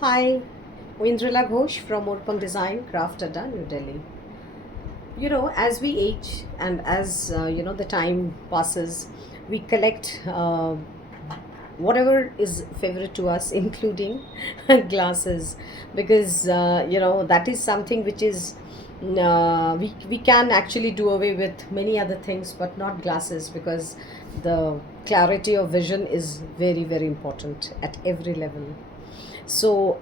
Hi, Indrala Ghosh from Urpang Design, Craft Adda, New Delhi. As we age and as the time passes, we collect whatever is favorite to us, including glasses, because that is something which is we can actually do away with many other things, but not glasses, because the clarity of vision is very very important at every level. So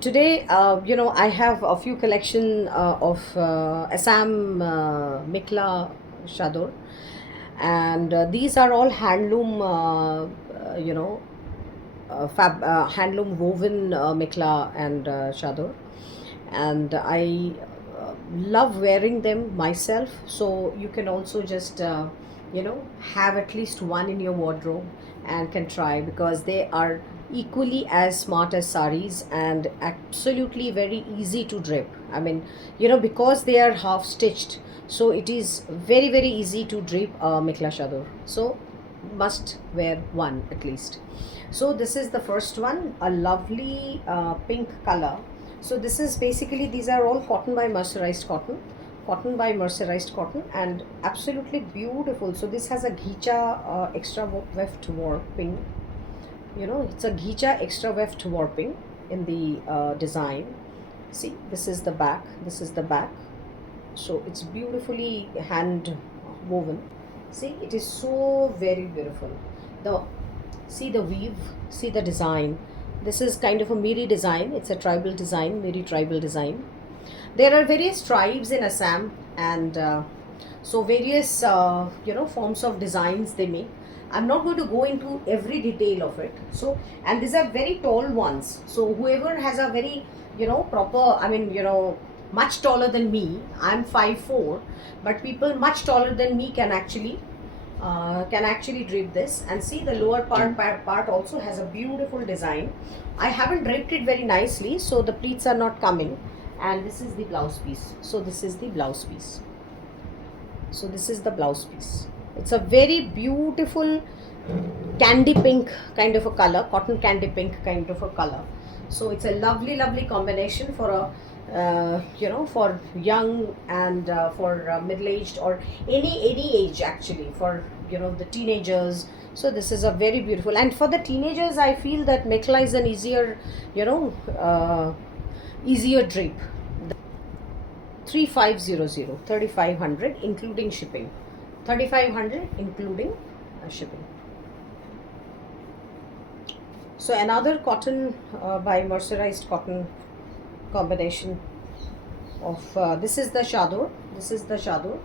today, I have a few collection of Assam Mikla Chador, and these are all handloom, handloom woven Mikla and Chador, and I love wearing them myself. So you can also just have at least one in your wardrobe and can try, because they are equally as smart as saris and absolutely very easy to drape. I mean, because they are half stitched, so it is very very easy to drape mikla chador. So must wear one at least. So this is the first one, a lovely pink color. So this is basically, these are all cotton by mercerized cotton, cotton by mercerized cotton, and absolutely beautiful. So this has a ghicha extra weft warping. It's a ghicha extra weft warping in the design. See, this is the back. This is the back. So it's beautifully hand woven. See, it is so very beautiful. The See the weave, see the design. This is kind of a Miri design. It's a tribal design, Miri tribal design. There are various tribes in Assam, and so various forms of designs they make. I'm not going to go into every detail of it. So, and these are very tall ones. So whoever has a very proper, I mean, much taller than me. I'm 5'4", but people much taller than me can actually drape this. And see, the lower part also has a beautiful design. I haven't draped it very nicely, so the pleats are not coming. And this is the blouse piece. So this is the blouse piece. So this is the blouse piece. It's a very beautiful candy pink kind of a color, cotton candy pink kind of a color. So it's a lovely lovely combination for a for young and for middle aged, or any age actually, for the teenagers. So this is a very beautiful, and for the teenagers I feel that mekla is an easier easier drape. 3500, 3500 including shipping, 3500 including shipping. So another cotton by mercerized cotton combination of this is the chador. This is the chador.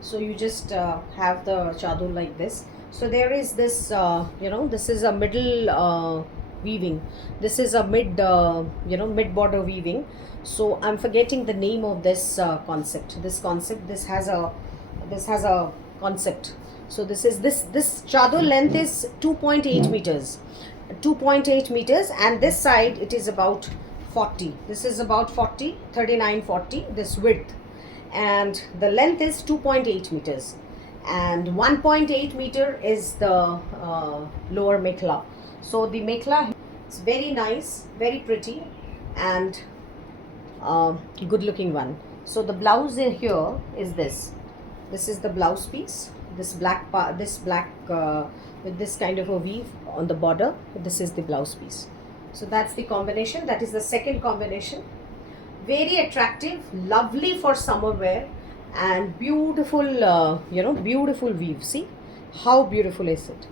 So you just have the chador like this. So there is this this is a middle weaving. This is a mid border weaving. So I'm forgetting the name of this concept. This has a concept. So this chador length is 2.8 meters, 2.8 meters, and this side it is about 40. This is about 40, 39, 40, this width, and the length is 2.8 meters, and 1.8 meter is the lower mekla. So the mekla is very nice, very pretty, and good looking one. So the blouse in here is this. This is the blouse piece. This black part, this black with this kind of a weave on the border. This is the blouse piece. So that's the combination. That is the second combination. Very attractive, lovely for summer wear, and beautiful, beautiful weave. See how beautiful is it?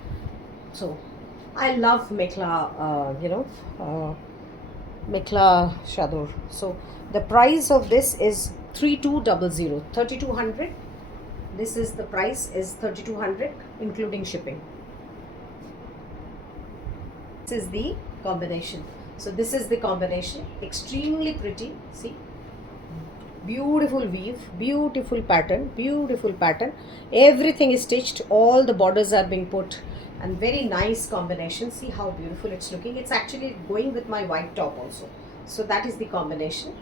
So I love mekla, mekla chador. So the price of this is 3200, 3200. This is the price is 3200 including shipping. This is the combination. So this is the combination, extremely pretty. See, beautiful weave, beautiful pattern, everything is stitched, all the borders are being put, and very nice combination. See how beautiful it's looking. It's actually going with my white top also. So that is the combination.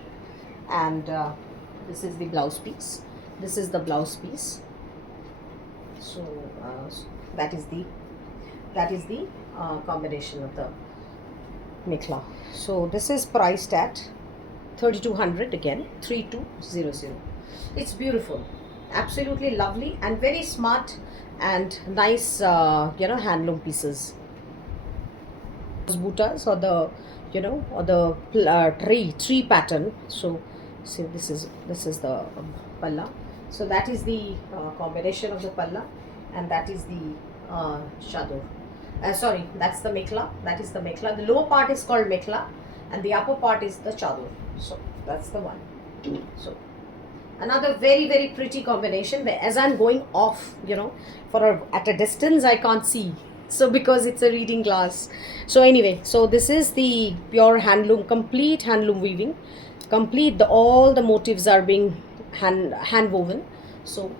And this is the blouse piece. This is the blouse piece. So that is the combination of the Mekhla. So this is priced at 3200 again, 3200. It's beautiful, absolutely lovely and very smart and nice, handloom pieces. Bootas or the, or the tree pattern. So see, this is the palla. So that is the combination of the palla, and that is the chador. Sorry, that's the mekhla. That is the mekhla. The lower part is called mekhla, and the upper part is the chador. So that's the one. So another very very pretty combination. As I'm going off, at a distance I can't see. So because it's a reading glass. So anyway, so this is the pure handloom, complete handloom weaving. All the motifs are being hand woven. So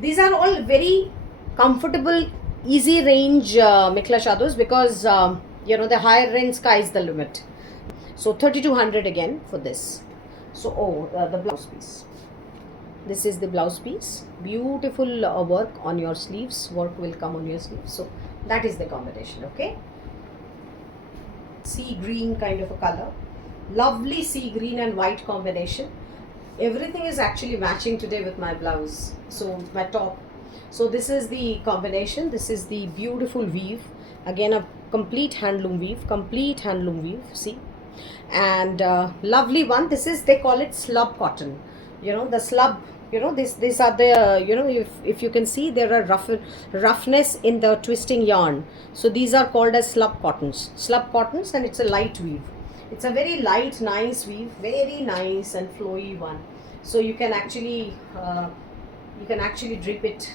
these are all very comfortable, easy range Mekhla chadors, because the higher range, sky is the limit. So 3200 again for this. So the blouse piece. This is the blouse piece. Beautiful work on your sleeves. Work will come on your sleeves. So that is the combination. Okay. Sea green kind of a color. Lovely sea green and white combination. Everything is actually matching today with my blouse. So my top. So this is the combination. This is the beautiful weave. Again, a complete handloom weave. See. And lovely one. This is, they call it slub cotton. The slub, these are the, if you can see, there are roughness in the twisting yarn. So these are called as slub cottons, and it's a light weave. It's a very light, nice weave, very nice and flowy one. So you can actually drape it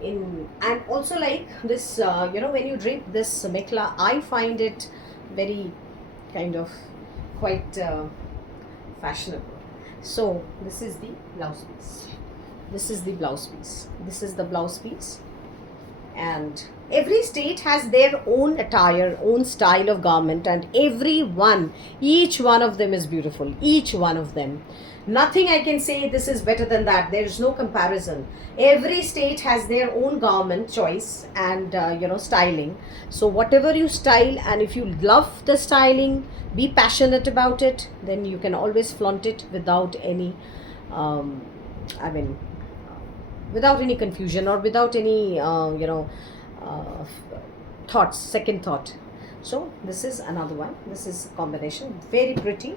in. And also, like this, when you drape this mekhla, I find it very kind of quite fashionable. So this is the blouse piece. This is the blouse piece. And every state has their own attire, own style of garment, and each one of them is beautiful. Each one of them. Nothing I can say this is better than that. There is no comparison. Every state has their own garment choice and styling. So whatever you style, and if you love the styling, be passionate about it, then you can always flaunt it without any without any confusion or without any second thought. So this is another one. This is a combination, very pretty,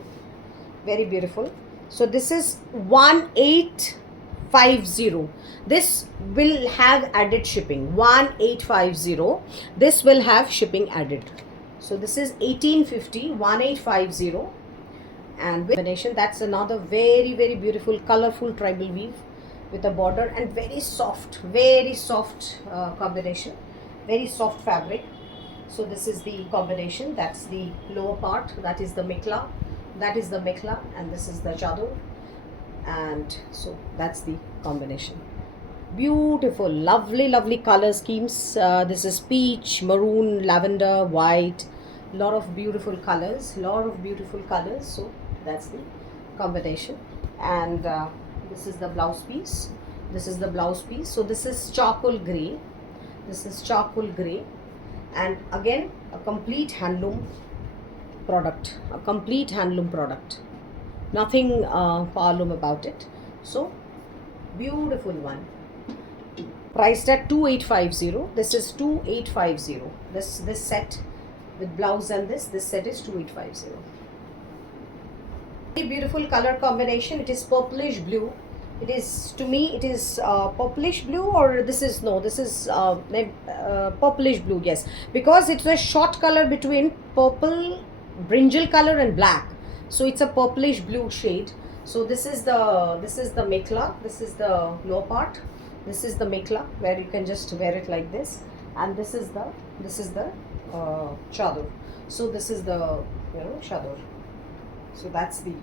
very beautiful. So this is 1850. This will have added shipping. 1850. This will have shipping added. So this is 1850, 1850. And combination, that's another very very beautiful colorful tribal weave with a border, and very soft combination, very soft fabric. So this is the combination. That's the lower part, that is the mekhla, and this is the chador. And so that's the combination. Beautiful, lovely color schemes. This is peach, maroon, lavender, white. Lot of beautiful colors. So that's the combination. And this is the blouse piece. So this is charcoal gray. And again, a complete handloom product. Nothing powerloom about it. So beautiful one. Priced at 2850. This is 2850. This set with blouse and this set is 2850. Very beautiful color combination. It is purplish blue. It is, to me, it is purplish blue, or this is purplish blue. Yes, because it's a short color between purple, brinjal color and black. So it's a purplish blue shade. So this is the mekhla. This is the lower part. This is the mekhla, where you can just wear it like this, and this is the chador. So this is the chador. So that's the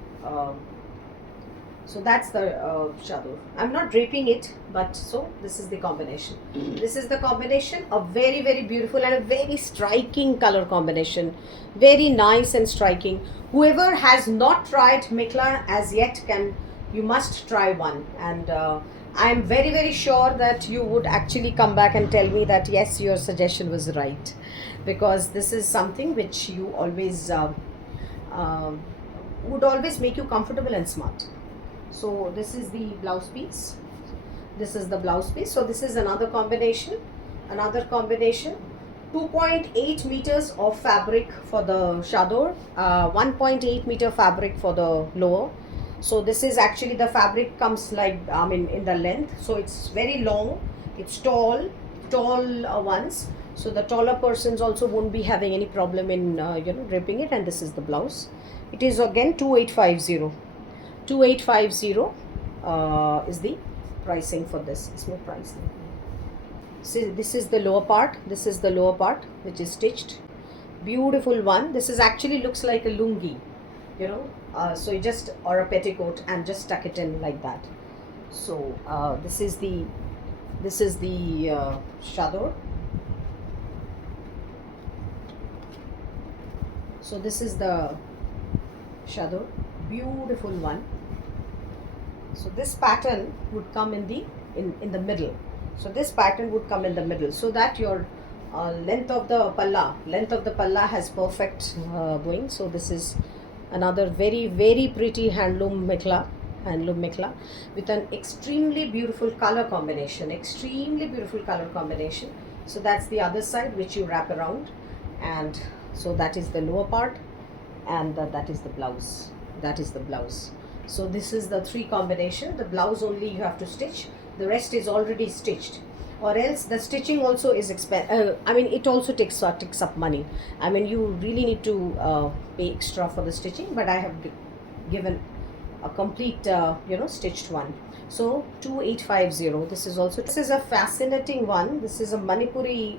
chador. I'm not draping it, but so this is the combination. A very very beautiful and a very striking color combination. Very nice and striking. Whoever has not tried mekhla as yet, you must try one. And I'm very very sure that you would actually come back and tell me that yes, your suggestion was right. because this is something which you always uh, would always make you comfortable and smart. So this is the blouse piece. This is the blouse piece. So this is another combination. Another combination. 2.8 meters of fabric for the chador, 1.8 meter fabric for the lower. So this is actually, the fabric comes like, I mean, in the length, so it's very long, it's tall ones, so the taller persons also won't be having any problem in ripping it. And this is the blouse. It is again 2850. 2850 is the pricing for this. It's more pricing. See, this is the lower part. This is the lower part which is stitched. Beautiful one. This is actually looks like a lungi, you know. So you just, or a petticoat, and just tuck it in like that. So this is the chador. So this is the chador. Beautiful one. So this pattern would come in the middle. So this pattern would come in the middle, so that your length of the palla has perfect going. So this is another very, very pretty handloom mekhla, with an extremely beautiful color combination. So that's the other side which you wrap around, and so that is the lower part, and that is the blouse. So this is the three combination. The blouse only you have to stitch, the rest is already stitched, or else the stitching also is I mean, it also takes up money. I mean, you really need to pay extra for the stitching, but I have given a complete stitched one. So 2850. This is a fascinating one. This is a Manipuri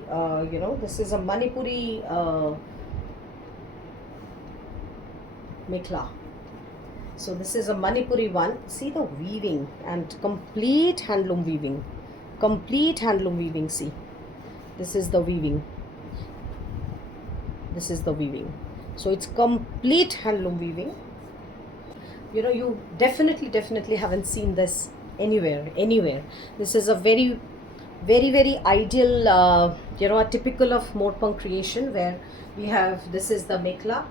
mekhla. So this is a Manipuri one. See the weaving, and complete handloom weaving. See, this is the weaving. So it's complete handloom weaving. You definitely haven't seen this anywhere. This is a very, very, very ideal, a typical of Morpung creation, where we have, this is the mekhla.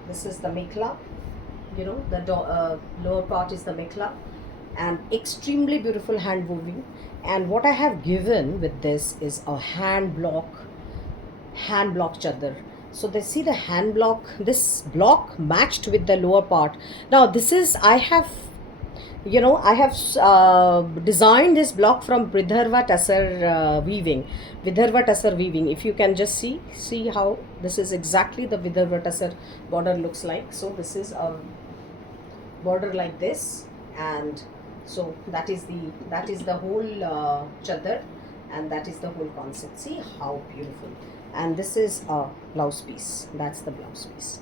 The lower part is the mekhla, and extremely beautiful hand weaving. And what I have given with this is a hand block chadar. So they see the hand block, this block matched with the lower part. Now this is, I have designed this block from Vidarbha Tussar weaving. If you can just see how this is exactly the Vidarbha Tussar border looks like. So this is a border like this, and so that is the whole chadar, and that is the whole concept. See how beautiful. And this is a blouse piece. That's the blouse piece.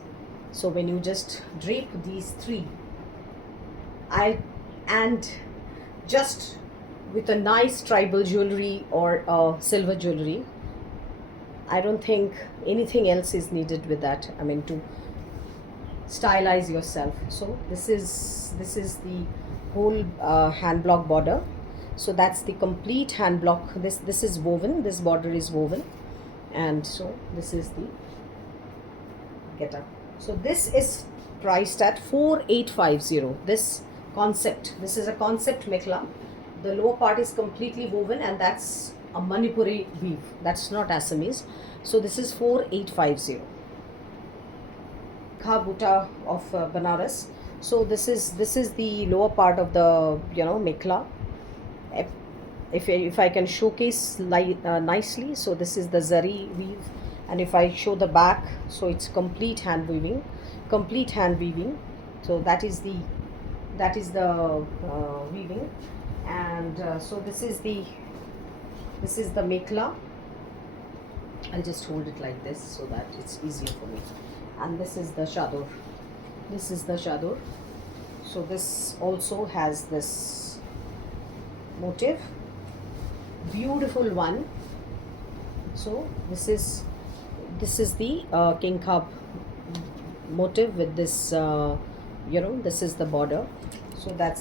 So when you just drape these three, and just with a nice tribal jewelry or silver jewelry, I don't think anything else is needed with that. I mean, to stylize yourself. So this is the whole hand block border. So that's the complete hand block. This is woven. This border is woven, and so this is the getup. So this is priced at 4850. This is a concept mekhla. The lower part is completely woven, and that's a Manipuri weave. That's not Assamese. So this is 4850. Butta of Banaras. So this is the lower part of the mekhla. If I can showcase nicely, so this is the zari weave, and if I show the back, so it's complete hand weaving. So that is the weaving, and so this is the mekhla. I'll just hold it like this so that it's easier for me. And this is the chador. So this also has this motif, beautiful one. So this is the king cup motif with this this is the border. So that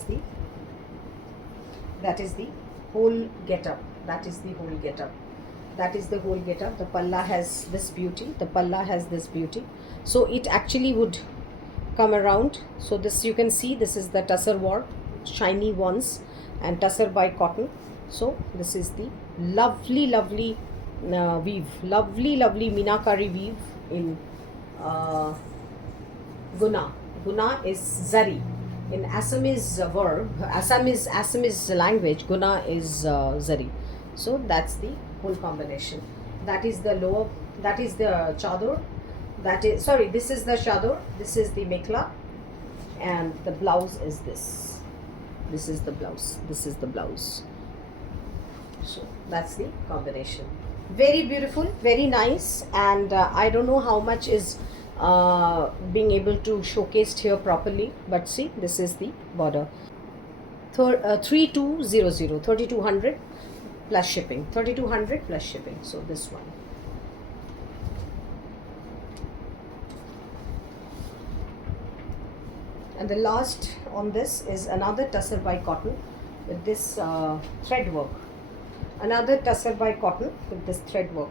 is the whole getup. that is the whole getup. The palla has this beauty. The palla has this beauty. So it actually would come around. So this, you can see, this is the tussar warp, shiny ones, and tussar by cotton. So this is the lovely weave, lovely meenakari weave in guna. Guna is zari. In Assamese Assamese language, guna is zari. So that's the whole combination. That is the lower. That is the chador. That is, sorry, this is the chador. This is the mekla, and the blouse is this. This is the blouse. This is the blouse. So that's the combination. Very beautiful, very nice, and I don't know how much is being able to showcased here properly, but see, this is the border. 3200, 3200 plus shipping, 3200 plus shipping. So this one. And the last on this is another tussar by cotton with this thread work. Another tussar by cotton with this thread work.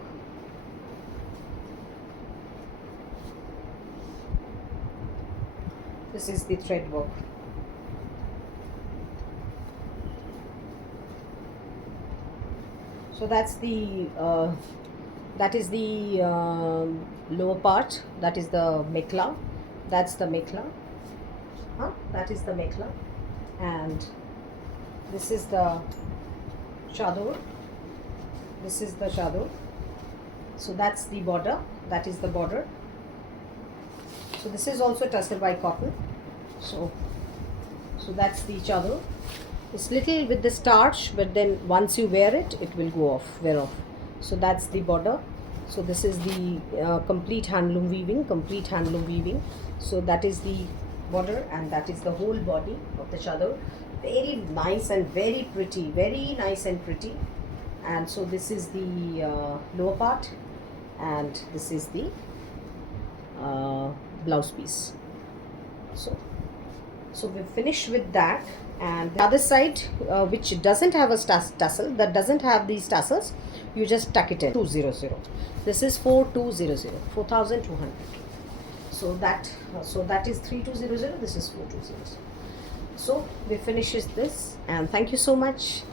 This is the thread work. So that's the that is the lower part. That is the mekla. That's the mekla. That is the mekla, and this is the chador. This is the chador. So that's the border. That is the border. So this is also tussar by cotton. So that's the chador. It's little with the starch, but then once you wear it, it will wear off. So that's the border. So this is the complete handloom weaving. So that is the border, and that is the whole body of the chador. Very nice and very pretty, very nice and pretty. And so this is the lower part, and this is the blouse piece. So we finish with that, and the other side which doesn't have a tassel, that doesn't have these tassels, you just tuck it in. 200. This is 4200, 4200. So that is 3200. This is 4200. So we finishes this, and thank you so much.